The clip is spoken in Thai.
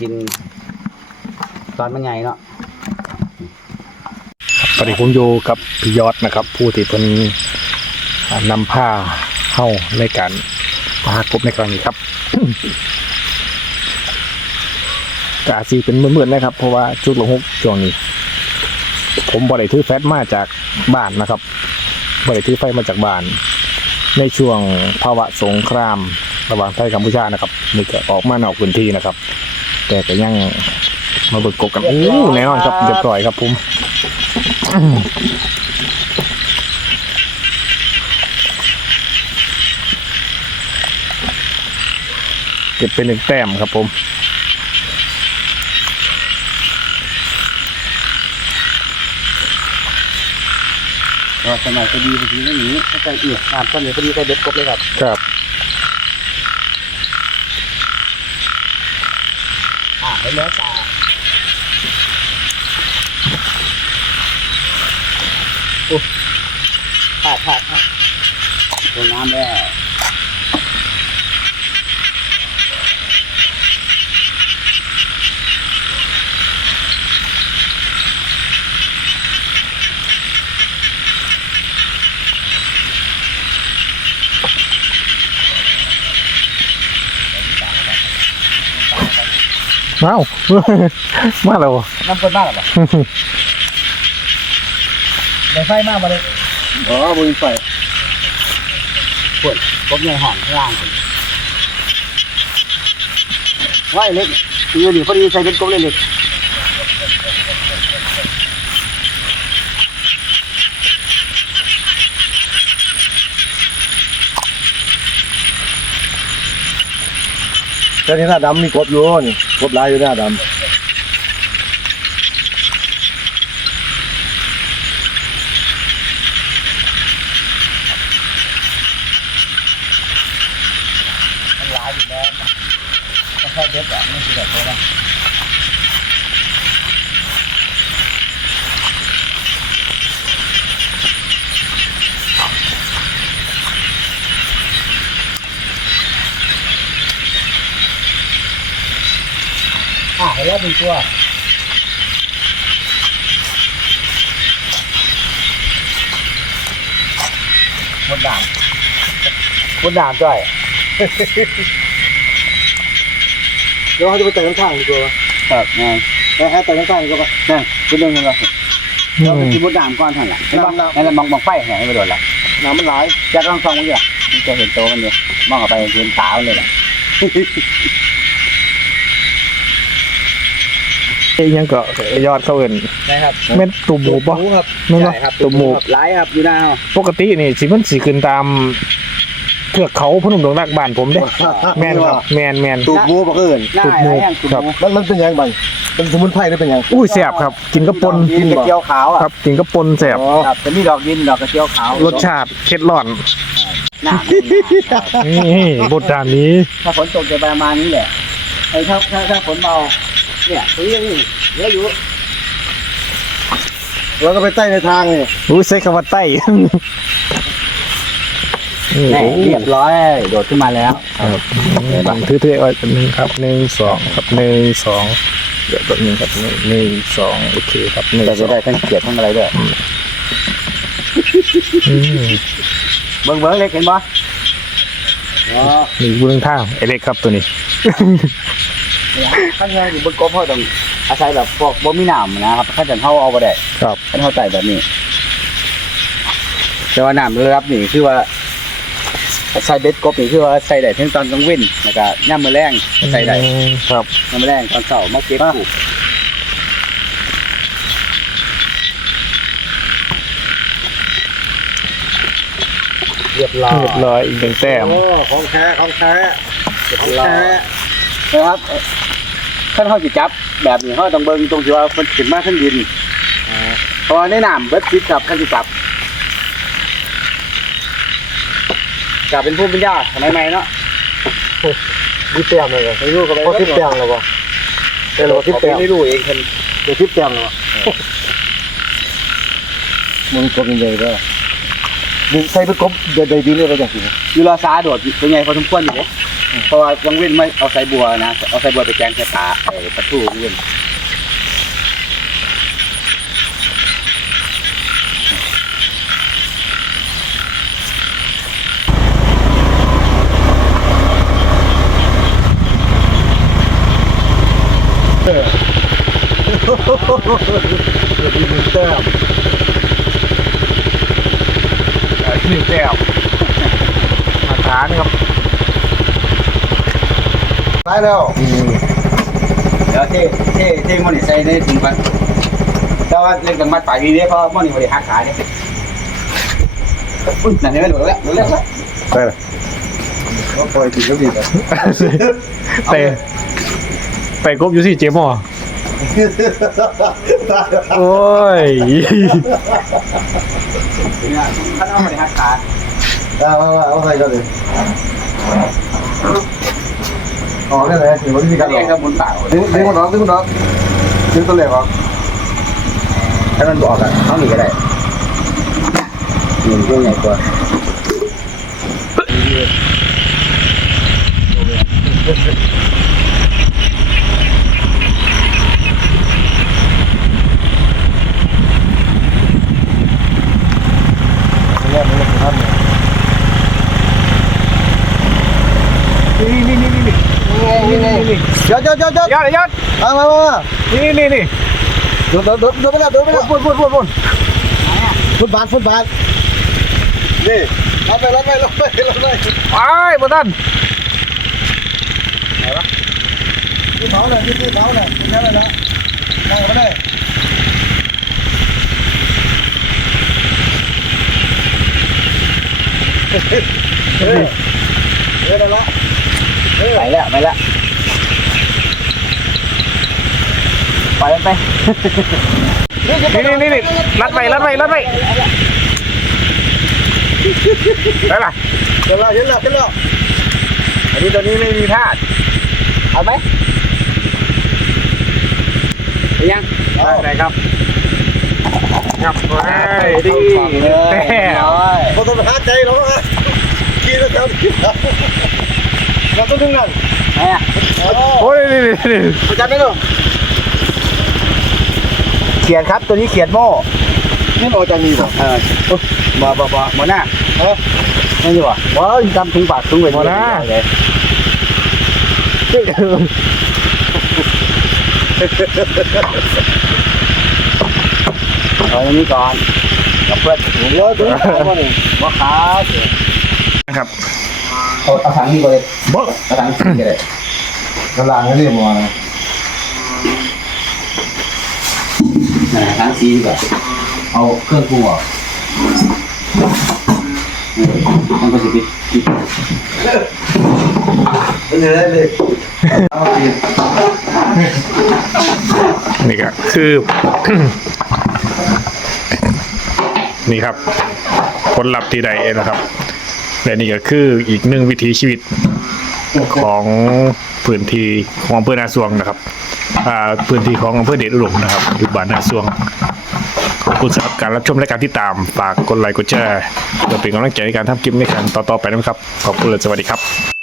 กิน ตอนมันใหญ่เนาะตอนนี้ผมอยู่กับพี่ยอดนะครับ ผู้ที่เป็นอ่านำผ้าเข้าในการมหากบในครั้งนี้ครับกาซีเป็นเหมือนๆนะครับ เพราะว่าจุดลงฮกช่วงนี้ ผมบริถือแฟตมาจากบ้านนะครับบริถือไฟมาจากบ้าน ในช่วงภาวะสงครามระหว่างไทยกัมพูชานะครับนี่ก็ออกมานอกพื้นที่นะครับ แต่ก็ยังมาเบิกกบกันโอ้แน่นอนครับเรียบร้อยครับผมเก็บเป็นหนึ่งแต้มครับผมก็สมัยพอดีพอดีไม่หนีถ้าใจเอียดงานต้นเลยพอดีใส่เบ็ดกบเลยครับ ครับ อ่าเห็น แล้วตาโอ้พลาดพลาดพลาดลงน้ำแล้ว เอ้ามาแล้วน้ำคนมากหรอปะได้ไฟมากมาเลยอ๋อบุญไฟปวดกบใหญ่ห่อนข้างล่างผมว่าไอ้เล็กอยู่นี่พอดีใส่เป็นกบเล็ก แต่ที่หน้าดำมีกบอยู่นี่กบลายอยู่หน้าดมันร้ายอยู่แล้วไม่ค่อยเด็ดอะไม่ใช่แบบนี้นะ อะเห็นแล้วหนึ่งตัวบนด่านบนด่านด้วยำเดี๋ยวเขาจะไปแต่งข้างๆดีกว่าครับไงแต่ให้แต่งข้างๆดีกว่านั่นคุณเดินกันเลยอืเราไปมกินมดด่างก้อนเท่านั้นแหละเห็นปะน้ำนั่นแหละมองมองไฟแหงไปโดนละน้ำมันหลายจะต้องส่องมันอยู่ล่ะมันจะเห็นโตวมันอยู่มองออกไปเห็นตามันเลยแหละ เอ้ ยยังก็ยอดเขาเอินใช่ครับเม็ดตุ่มหมูปะครับแม่นบ่ใช่ครับตุ่มหมูหลายครับอยู่หน้าเฮาปกตินี่สิมันสิขึ้นตามเทือกเขาพนมดงรักบ้านผมเด้แมนครับแมนแมนตูบหมูบักเอิญหน้าตุ่มหมูหลายอย่างตุ่มครับหมูมันมันเป็นยังไงเป็นสมุนไพรหรือเป็นยังอุ้ยแสบครับ กินกระปนกินกระเจียวขาวอะครับกินกระปนแสบอ๋อครับจะมีดอกดินดอกกระเจียวขาวรสชาติเค็ดร้อนหน้านี่บทดานนี้ ถ้าฝนตกจะประมาณนี้แหละไอ้ถ้าถ้าถ้าฝนเบา เนี่ยตรงนี้เหลืออยู่แล้วก็ไปใต้ในทางนี่รู้ใช้คำว่าใต้นี่แน่เรียบร้อย โดดขึ้นมาแล้วบังทื่อๆไว้หนึ่งครับหนึ่งสองครับหนึ่งสองเดี๋ยวตัวหนึ่งครับหนึ่งหนึ่งสองโอเคครับหนึ่งแต่สจะองได้ทั้งเกียรติทั้งอะไรด้วยอืมเบิ้งเบิ้งเล็กเห็นปะอ๋อนี่กูเรื่องท่าไอเล็กครับตัวนี้ เนี่ยขั้นงานอยู่บนกบเขาต้องอาศัยแบบพวกบ่มีน้ำนะครับถ้าจะเข้าเอาไปได้ครับถ้าเข้าใจแบบนี้ แต่ว่าน้ำระดับนี่คือว่าใส่เบ็ดกบนี่คือว่าใส่ได้ทั้งตอนกลางวันแล้วก็ย่ามมื้อแรงก็ใส่ได้อืมครับย่ามมื้อแรงตอนเช้ามาเก็บผูกเรียบร้อยเรียบร้อยอีกหนึ่งแต้มโอ้ของแท้ของแท้ของแท้นะครับ ขั้นเขาสิจับ แบบนี้เขาต้องเบิ่งตรงที่ว่ามันขึ้นมาขึ้นดินเพราะว่าในน้ำเบ็ดติดกับขั้นสิจับจะเป็นผู้เป็นญาติสมัยใหม่เนาะยี่เตียมเลยไอ้ลูกก็ไปเขาทิพเตียมเลยวะเป็นโลทิพเตียมไม่รู้เองคนเดี๋ยวทิพเตียมเลยวะมึงกบยังไงด้วย ดินใส่ไปกบเดี๋ยวได้ดินเลยไปจังสิยูราซาโดดเป็นไงพอสมควรอยู่เลยเพราะว่าวังเว้นไม่เอาใส่บัวนะ เอาใส่บัวไปแกงใส่ปลาไอ้ปลาทูวังเว้นแต้ม หนึ่งแก้วมาทานครับได้แล้วเดี๋ยวเท่เท่เท่มันนี่ใส่ในถุงกันแต่ว่าเล่นกับมัดปลายดีเนี่ยเพราะมันนี่มันได้หักขาเนี่ยอุ้ยนั่นเห็นไหมหลุดแล้วหลุดแล้วไปเลยก็ปล่อยกินก็ดีกันไปไปกบอยู่ที่เจมอ โอ้ยเนี่ยถ้าเอามันได้หักขาเอาเอาใส่กันเลยอ๋อนี่แหละถือว่าวิธีการเรียกกับหมุนปากดึงดึงมันออกดึงมันออกดึงตัวเหล็กออกให้มันบอกกันเขาหนีก็ได้หนึ่งตัวใหญ่กว่า Dắt dắt dắt dắt. Dắt dắt. À mà mà. Đi đi đi. Đốt đốt đốt đốt bên nào đốt bên nào. Buồn buồn buồn buồn. Phút bán phút bán. Đi. Lăn về lăn về lăn về lăn về. Ai một thân. Đấy đó. Cái máu này cái cái máu này cái này đó. Đang ở đây. Mày lạ, mày lạ. ปล่ยไปนี่นี่นี่รัดไปรัดไปรัดไปได้ป่ะเดี๋ยวเราเดี๋ยวเราเดี๋ยวเราอันนี้ตอนนี้ไม่มีธาตุเอาไหมยังได้ครับครับไปดีแต่เราต้องหาใจเราอะกินแล้วครับเราต้องดึงนั่นโอ้ยนี่นี่นี่จับได้หรอ เขียนครับ ตัวนี้เขียนโม่นี่เราจะมีบ่เออบ่บ่บ่หมดหน้าเออไม่อยู่อะว้าวจำถุงปากถุงเวทเลยเอาอย่างนี้ก่อนกับเพื่อนโอ้ยตัวนี้ขาบ่นี่บ่ขาครับเอาเอาถังนี้ก่อนเลยบ่เอาถังนี้ก็ได้กำลังนี่บ่ นะถังสีก่อนเอาเครื่องปรุงออกมันก็จะปิดปิดเดี๋ยวเลยเอาปีนนี่ก็คือ นี่ครับ ผลลัพธ์ที่ใดนะครับ และนี่ก็คืออีกหนึ่งวิถีชีวิตของพื้นที่ของอำเภอนาสวงนะครับ พื้นที่ของอำเภอเดชอุดมนะครับอยู่บ้านนาสวงขอบคุณสำหรับการรับชมและการที่ตามฝากกดไลค์กดแชร์เพื่อเป็นกำลังใจในการทำคลิปในการต่อๆไปนะครับ ขอบคุณและสวัสดีครับ